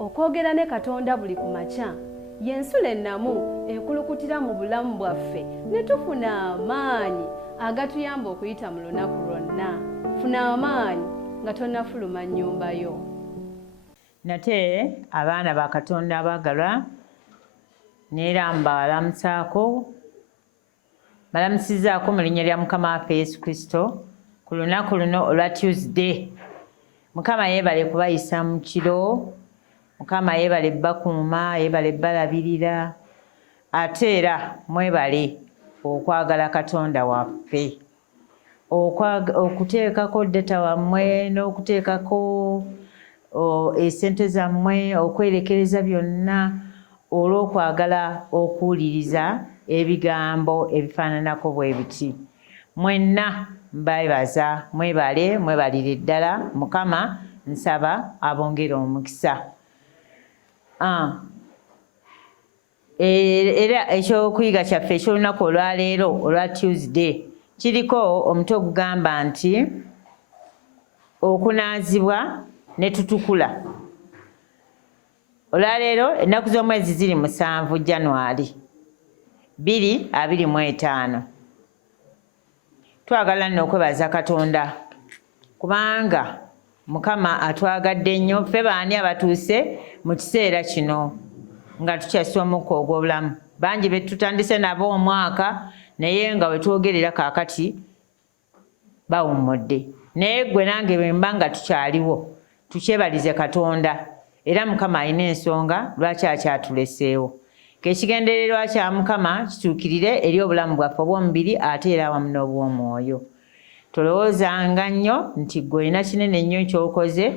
okwogera ne Katonda buli ku makya y'ensula ennamu ekulukutira mu bulamu bwaffe ne tufuna amaanyi agatuyamba okuyita mu lunaku lwonna. Funa amaanyi nga tonnafuluma nnyumba yo. Nate abaana ba Katonda abaagalwa neera mbalamusaako balamusizaako mu linnya lya Mukama waffe Yesu Kristo ku lunaku luno olwa Tuesday. Mukama yeebale kubayisa mu kiro, Mukama yeebale bakuuma, yeebale balabirira, ate era mwebale okwagala Katonda waffe, okuteekako data wammwe n'okuteekako esente zammwe, okwerekereza byonna olw'okwagala okuwuliriza ebigambo ebifaananako bwe biti. Mwenna mbebaza, mwebalire ddala. Mukama nsaba abongere omukisa. Era ekyokuyiga kyaffe eky'olunaku olwaleero olwa Tuesday kiriko omutwe ogugamba nti okunaazibwa ne tutukula. Olwaleero ennaku z'omwezi ziri 7 January 2025. Twagala nno okwebaza Katonda kubanga Mukama atwagadde nnyo. Ffe baani abatuuse mu kiseera kino nga tukyasuwa omukka ogw'obulamu. Bangi be tutandise nabo omwaka naye nga we twogerera kaakati bawummudde. Naye ggwe nange bwe mba nga tukyaliwo tukyebalize Katonda era Mukama alina ensonga lwaki akyatuleseewo. Kekigendererwa kya Mukama kituukirire eri obulamu bwaffe obw'omubiri ate era awamu n'obw'omwoyo. Tolowoozanga nnyo nti ggwe olina kinene nnyo ky'okoze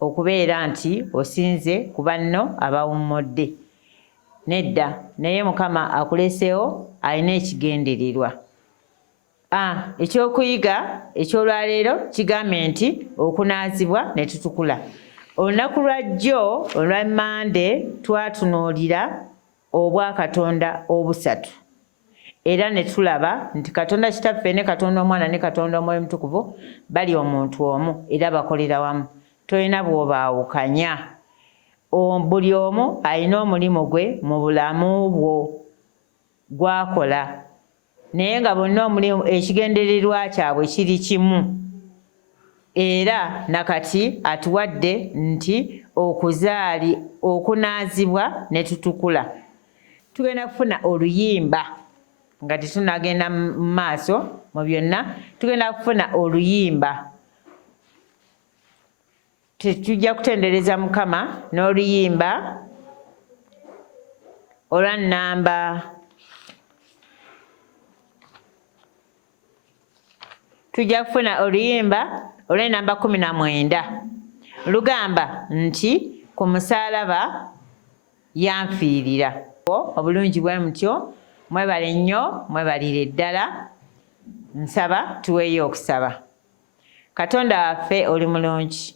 okubeera nti osinze ku banno abawummudde. Nedda, naye Mukama akuleseewo alina ekigendererwa. Ekyokuyiga eky'olwaleero kigambe nti okunaazibwa ne tutukula. Olunaku lwa jjo olwa Mande twatunuulira obwa Katonda obusatu era ne tulaba nti Katonda Kitaffe ne Katonda Omwana ne Katonda Omwoyo Mutukuvu bali omuntu omu era bakolera wamu. Tolina bw'obaawukanya. Buli omu alina omulimu gwe mu bulamu bwo gwakola naye nga bonna omulimu ekigendererwa kyabwe kiri kimu. Era nakati atuwadde nti okunaazibwa ne tutukula. Tugenda kufuna oluyimba nga tetunagenda mu maaso mu byonna. Tugenda kufuna oluyimba. Tujja kutendereza Mukama n'oluyimba olwa nnamba tujja kufuna oluyimba olw'ennamba 19 lugamba nti ku musaalaba yanfiirira. Obulungi bwe mutyo, mwebale nnyo, mwebalire ddala. Nsaba tuweeyo okusaba. Katonda waffe oli mulungi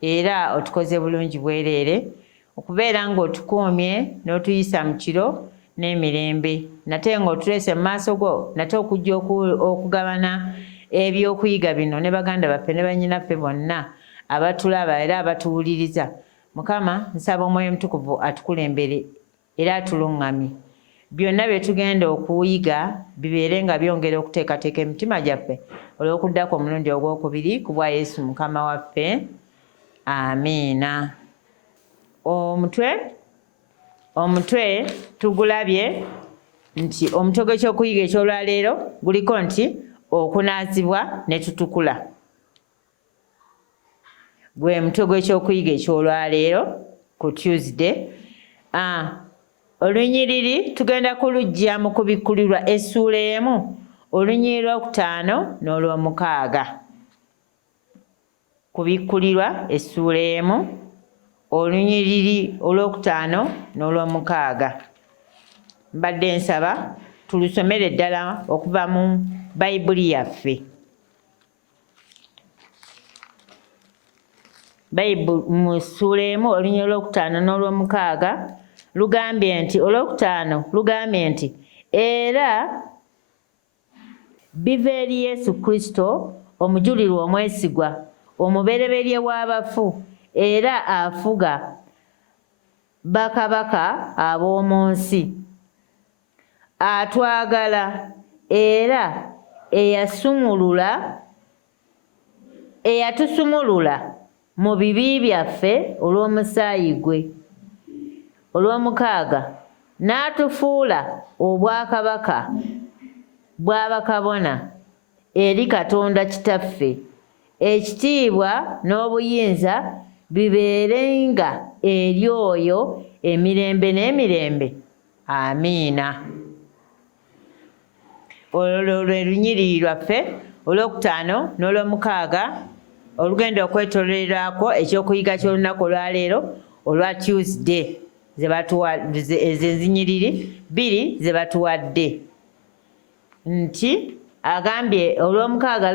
era otukoze bulungi bwereere okubeera ng'otukuumye n'otuyisa mu kiro n'emirembe. Nate ng'otuleese mu maaso go nate okujja okugabana ebyokuyiga bino ne baganda baffe ne bannyinaffe bonna abatulaba era abatuwuliriza. Mukama nsaba Omwoyo Mutukuvu atukulembere era atuluŋŋamye. Byonna bye tugenda okuyiga bibeere nga byongera okuteekateeka emitima gyaffe olw'okuddako omulundi ogwokubiri ku bwa Yesu Mukama waffe. Amiina. Omutwe tugulabye nti omutwe gw'ekyokuyiga eky'olwaleero guliko nti okunaazibwa ne tutukula. Gwe mutwe gw'ekyokuyiga eky'olwaleero ku Tuesday. Olunyiriri tugenda kulujja mu kubikkulirwa essuula emu olunyiriri lw'okutaano n'olw'omukaaga. Kubikkulirwa essuula emu olunyiriri olw'okutaano n'olw'omukaaga. Mbadde nsaba tulusomere ddala okuva mu Bayibuli yaffe. Bayibuli mu ssuula emu olunyiriri olw'okutaano n'olw'omukaaga lugambye nti olw'okutaano lugambye nti era biva eri Yesu Kristo omujulirwa omwesigwa omubereberye w'abafu era afuga bakabaka ab'omu nsi, atwagala era eyatusumulula mu bibi byaffe olw'omusaayi gwe. Olw'omukaaga, n'atufuula obwakabaka bw'abakabona eri Katonda Kitaffe, ekitiibwa n'obuyinza bibeerenga eri oyo emirembe n'emirembe. Amiina. Olwo lwe lunyiriri lwaffe olwokutaano n'olwomukaaga olugenda okwetolererako ekyokuyiga ky'olunaku olwaleero olwa Tuesday ezinyiriri 2 ze batuwadde. Nti agambye olw'omukaaga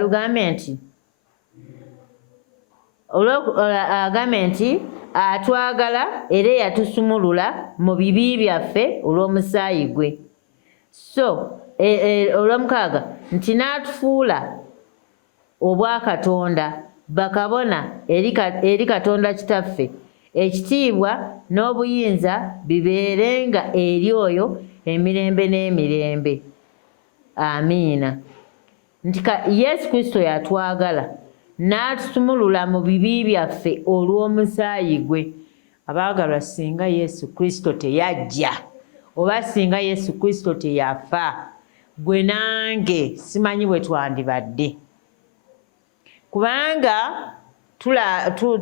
agambye nti atwagala era eyatusumulula mu bibi byaffe olw'omusaayi gwe. So olw'omukaaga nti n'atufuula obwakatonda bakabona eri Katonda Kitaffe, ekitiibwa n'obuyinza bibeerenga eri oyo emirembe n'emirembe. Amiina. Nti Yesu Kristo yatwagala n'atusumulula mu bibi byaffe olw'omusaayi gwe. Abaagalwa, singa Yesu Kristo teyajja oba singa Yesu Kristo teyafa, gwe nange simanyi bwe twandibadde. Kubanga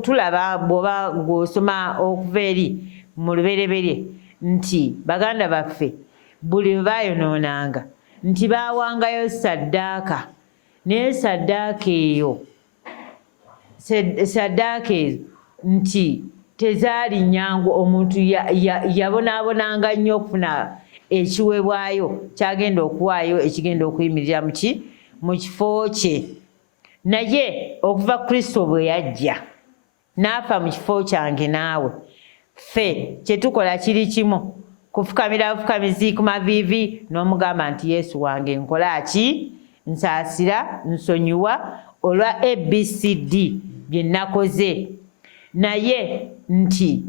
tulaba bw'oba ng'osoma okuva eri mu lubereberye nti baganda baffe buli bwe baayonoonanga nti baawangayo saddaaka, naye saddaaka ezo nti tezaali nnyangu. Omuntu yabonaabonanga nnyo okufuna ekiweebwayo kyagenda okuwaayo ekigenda okuyimirira mu kifo kye. Naye okuva Kristo bwe yajja n'afa mu kifo kyange naawe, ffe kye tukola kiri kimu, kufukamira bufukamizi ku maviivi n'omugamba nti Yesu wange nkola ki? Nsaasira, nsonyiwa olwa ABCD bye nakoze. Naye nti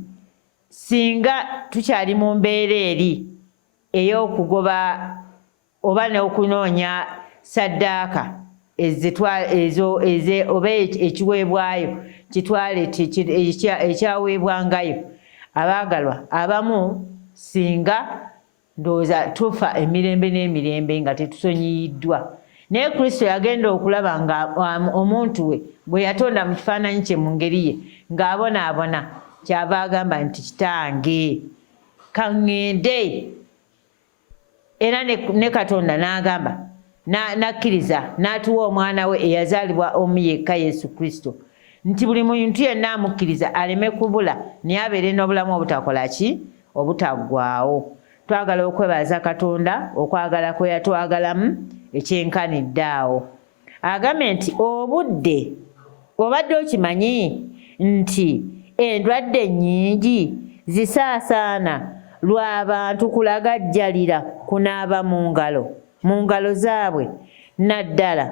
singa tukyali mu mbeera eri ey'okugoba oba n'okunoonya saddaaka oba ekiweebwayo kitwale ekyaweebwangayo, abaagalwa abamu singa ndowooza tufa emirembe n'emirembe nga tetusonyiyiddwa. Naye Kristo yagenda okulaba nga omuntu we gwe yatonda mu kifaananyi kye mu ngeri ye ng'abonaabona, kyava agamba nti kitange kaŋŋende. Era ne Katonda n'agamba n'akkiriza n'atuwa omwana we eyazaalibwa omu yekka, Yesu Kristo, nti buli muntu yenna amukkiriza aleme kubula naye abeere n'obulamu obutakola ki? Obutaggwaawo. Twagala okwebaza Katonda okwagala kwe yatwagalamu ekyenkanidde awo. Agambye nti obudde obadde okimanyi nti endwadde nnyingi zisaasaana lw'abantu kulagajjalira kunaaba mu ngalo zaabwe, naddala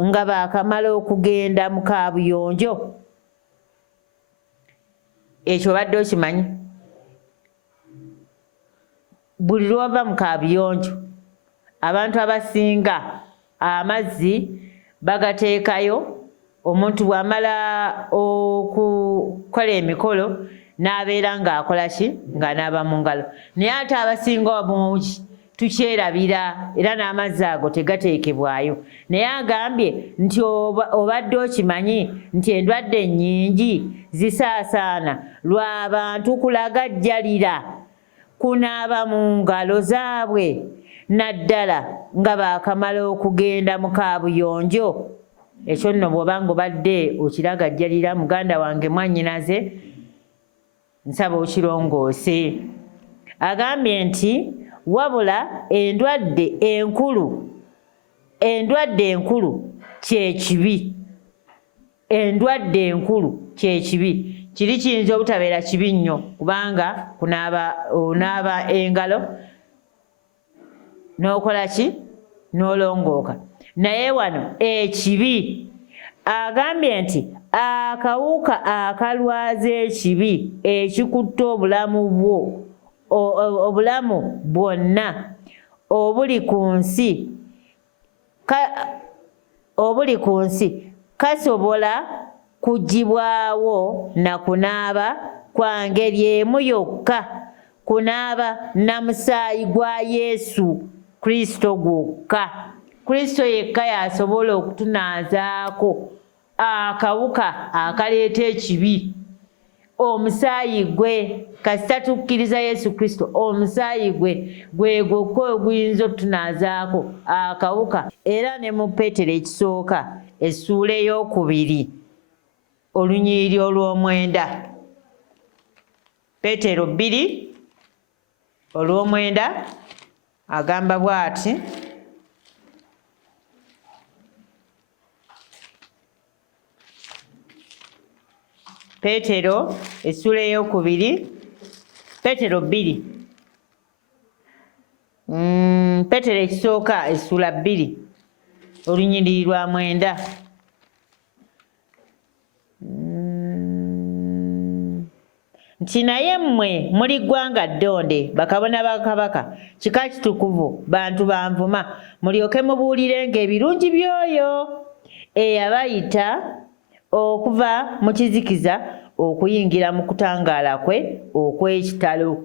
nga baakamala okugenda mu kaabuyonjo. Ekyo obadde okimanyi? Buli lw'ova mu kaabuyonjo abantu abasinga amazzi bagateekayo, omuntu bw'amala okukola emikolo n'abeera ng'akola ki? Ng'anaaba mu ngalo. Naye ate abasinga obungi tukyerabira era n'amazzi ago tegateekebwayo. Naye agambye nti obadde okimanyi nti endwadde nnyingi zisaasaana lw'abantu kulagajjalira kunaaba mu ngalo zaabwe, naddala nga baakamala okugenda mu kaabuyonjo. Ekyo nno bw'oba ng'obadde okiragajjalira, muganda wange mwannyinaze, nsaba okirongoose. Agambye nti wabula endwadde enkulu kyekibi. Endwadde enkulu kyekibi. Kiri kiyinza obutabeera kibi nnyo kubanga onaaba engalo n'okola ki? N'olongooka. Naye wano ekibi, agambye nti akawuka akalwaza ekibi ekikutte obulamu bwonna obuli ku nsi kasobola kugibwawo na kunaaba kwa ngeri emu yokka, kunaaba na musaayi gwa Yesu Kristo gwokka. Kristo yekka yasobola okutunaazaako akawuka akaleeta ekibi. Omusaayi gwe, kasita tukkiriza Yesu Kristo, omusaayi gwe gwokka oguyinza okutunaazaako akawuka. Era ne mu Peetero ekisooka essuula ey'okubiri olunyiriri olw'omwenda. Peetero 2:9 agamba bw'ati: Peetero essuula ey'okubiri, Peetero 2, Peetero ekisooka essuula 2 olunyiriri lwa 9. Nti naye mmwe muli ggwanga ddonde, bakabona ba kabaka, kika kitukuvu, bantu banvuma, mulyoke mubuulirenga ebirungi by'oyo eyabayita okuva mu kizikiza okuyingira mu kutangaala kwe okw'ekitalo.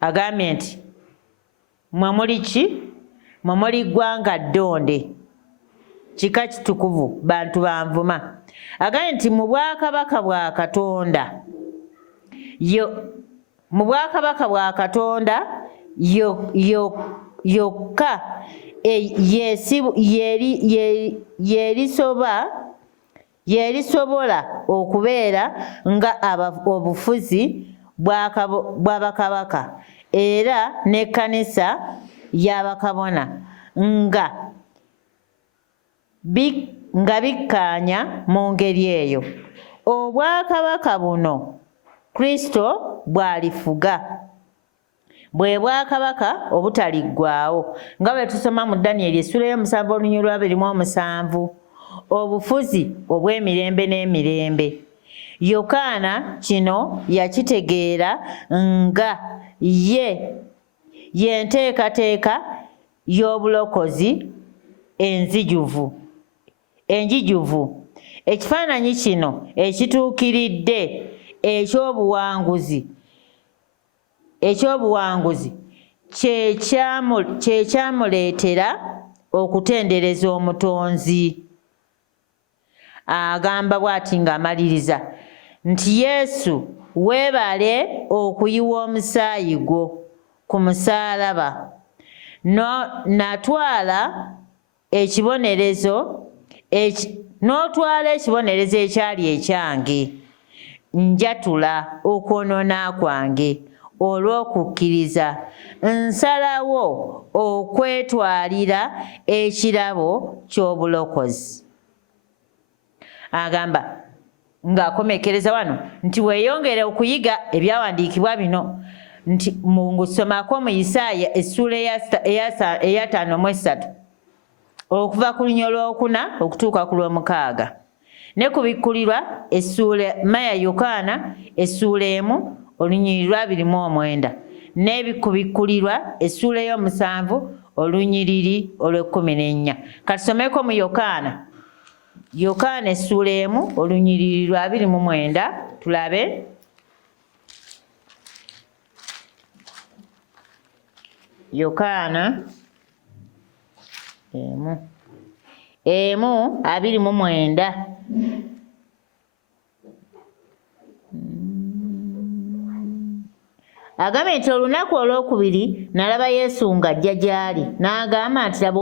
Agambye nti mmwe muli ki? Mmwe muli ggwanga ddonde, kika kitukuvu, bantu banvuma. Agambye nti mu bwakabaka bwa Katonda yokka yerisobola okubeera nga obufuzi bw'abakabaka era n'ekkanisa y'abakabona nga bikkaanya mu ngeri eyo. Obwakabaka buno Kristo bw'alifuga, bwe bwakabaka obutaliggwaawo, nga bwe tusoma mu Danyeri essuula y'omusanvu olunyiriri lwa 27, obufuzi obw'emirembe n'emirembe. Yokaana kino yakitegeera nga ye nteekateeka y'obulokozi enjijuvu. Ekifaananyi kino ekituukiridde eky'obuwanguzi kye kyamuleetera okutendereza Omutonzi. Agamba bw'ati ng'amaliriza nti Yesu weebale okuyiwa omusaayi gwo ku musaalaba, n'otwala ekibonerezo ekyali ekyange, njatula okwonoona kwange olw'okukkiriza, nsalawo okwetwalira ekirabo ky'obulokozi. Agamba ng'akomekereza wano nti weeyongere okuyiga ebyawandiikibwa bino, nti ngusomako mu Isaaya essuula eya 53 okuva ku lunya olwokuna okutuuka ku lw'omukaaga, ne kubikkulirwa Maya Yokaana essuula 1 olunyiriri lwa 29, n'ebikubikkulirwa essuula ey'omusanvu olunyiriri olw'14. Katusomeko mu Yokaana essuula 1 olunyiriri lwa 29 tulabe. Yokaana 1:29. Agambye nti olunaku olwokubiri nalaba Yesu ng'ajja gy'ali, n'agamba nti laba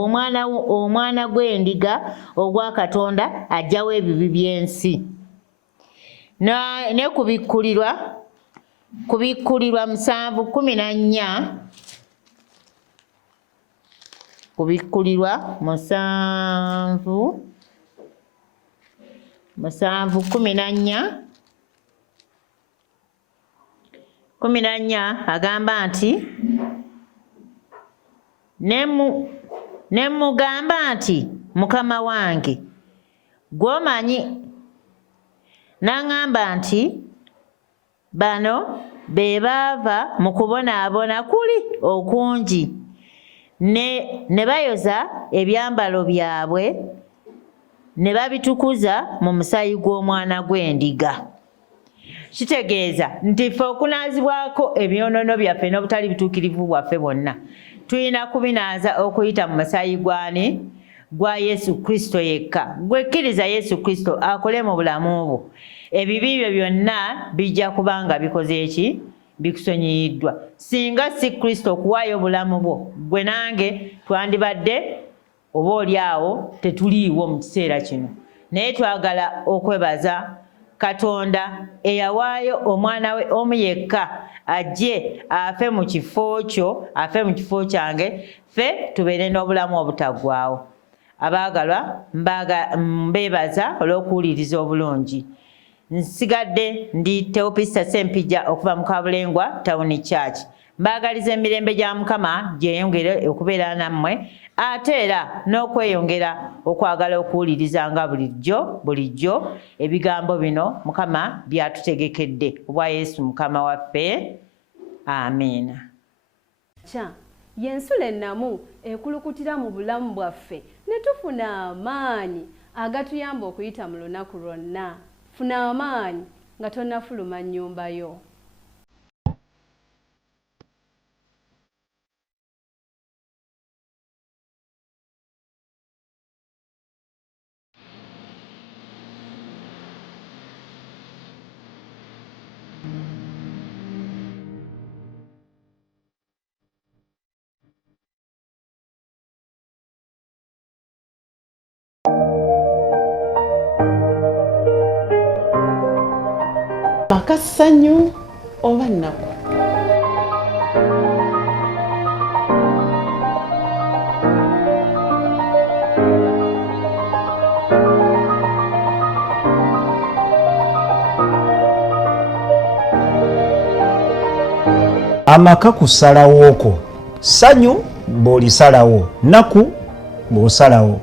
omwana gw'endiga ogwa Katonda ajjawo ebibi by'ensi. Ne kubikkulirwa 7:14, kubikkulirwa 7:14 agamba nti ne mugamba nti Mukama wange gw'omanyi. N'aŋŋamba nti bano be baava mu kubonaabona kuli okungi ne bayoza ebyambalo byabwe ne babitukuza mu musaayi gw'omwana gw'endiga. Kitegeeza nti ffe okunaazibwako ebyonoono byaffe n'obutali butuukirivu bwaffe bwonna tulina kubinaaza okuyita mu musaayi gwani? Gwa Yesu Kristo yekka. Gwekkiriza Yesu Kristo akole mu bulamu bwo, ebibi byo byonna bijja kubanga bikoze eki? Bikusonyiyiddwa. Singa si Kristo okuwaayo obulamu bwo, gwe nange twandibadde oba oli awo tetuliiwo mu kiseera kino. Naye twagala okwebaza Katonda eyawaayo omwana we omu yekka ajje afe mu kifo kyo, afe mu kifo kyange, ffe tubeere n'obulamu obutaggwaawo. Abaagalwa, mbeebaza olw'okuwuliriza obulungi. Nsigadde ndi Theopista Sempijja okuva mu Kabulengwa Town Church. Mbaagaliza emirembe gya Mukama gyeyongere okubeera nammwe, ate era n'okweyongera okwagala okuwuliriza nga bulijjo ebigambo bino Mukama byatutegekedde. Obwa Yesu Mukama waffe. Amiina. Y'ensula ennamu ekulukutira mu bulamu bwaffe ne tufuna amaanyi agatuyamba okuyita mu lunaku lwonna. Funa amaanyi nga tonnafuluma nnyumba yo. Akasanyu oba nnaku. Amaka kusalawooko, ssanyu bw'olisalawo, nnaku bw'osalawo.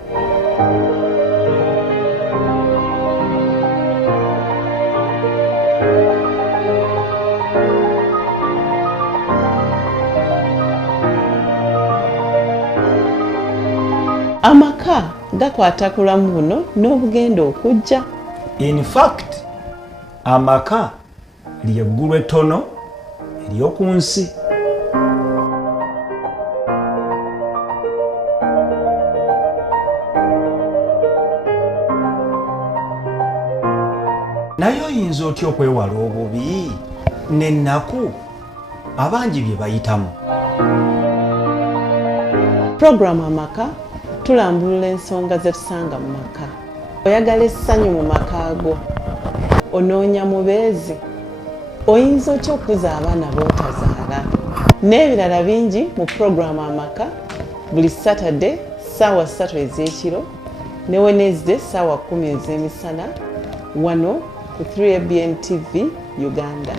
Amaka gakwata ku lwamu buno n'obugenda okujja. In fact, amaka ly'eggulu ettono ery'oku nsi. Naye oyinza otya okwewala obubi n'ennaku abangi bye bayitamu? Puroguramu Amaka tulambulula ensonga ze tusanga mu maka. Oyagala essanyu mu maka go, onoonya mubeezi, oyinza otya okuza abaana b'otazaala, n'ebirala bingi mu puroguramu Amaka buli Saturday ssaawa 3 ez'ekiro ne Wednesday ssaawa 10 ez'emisana wano ku 3ABN TV Uganda.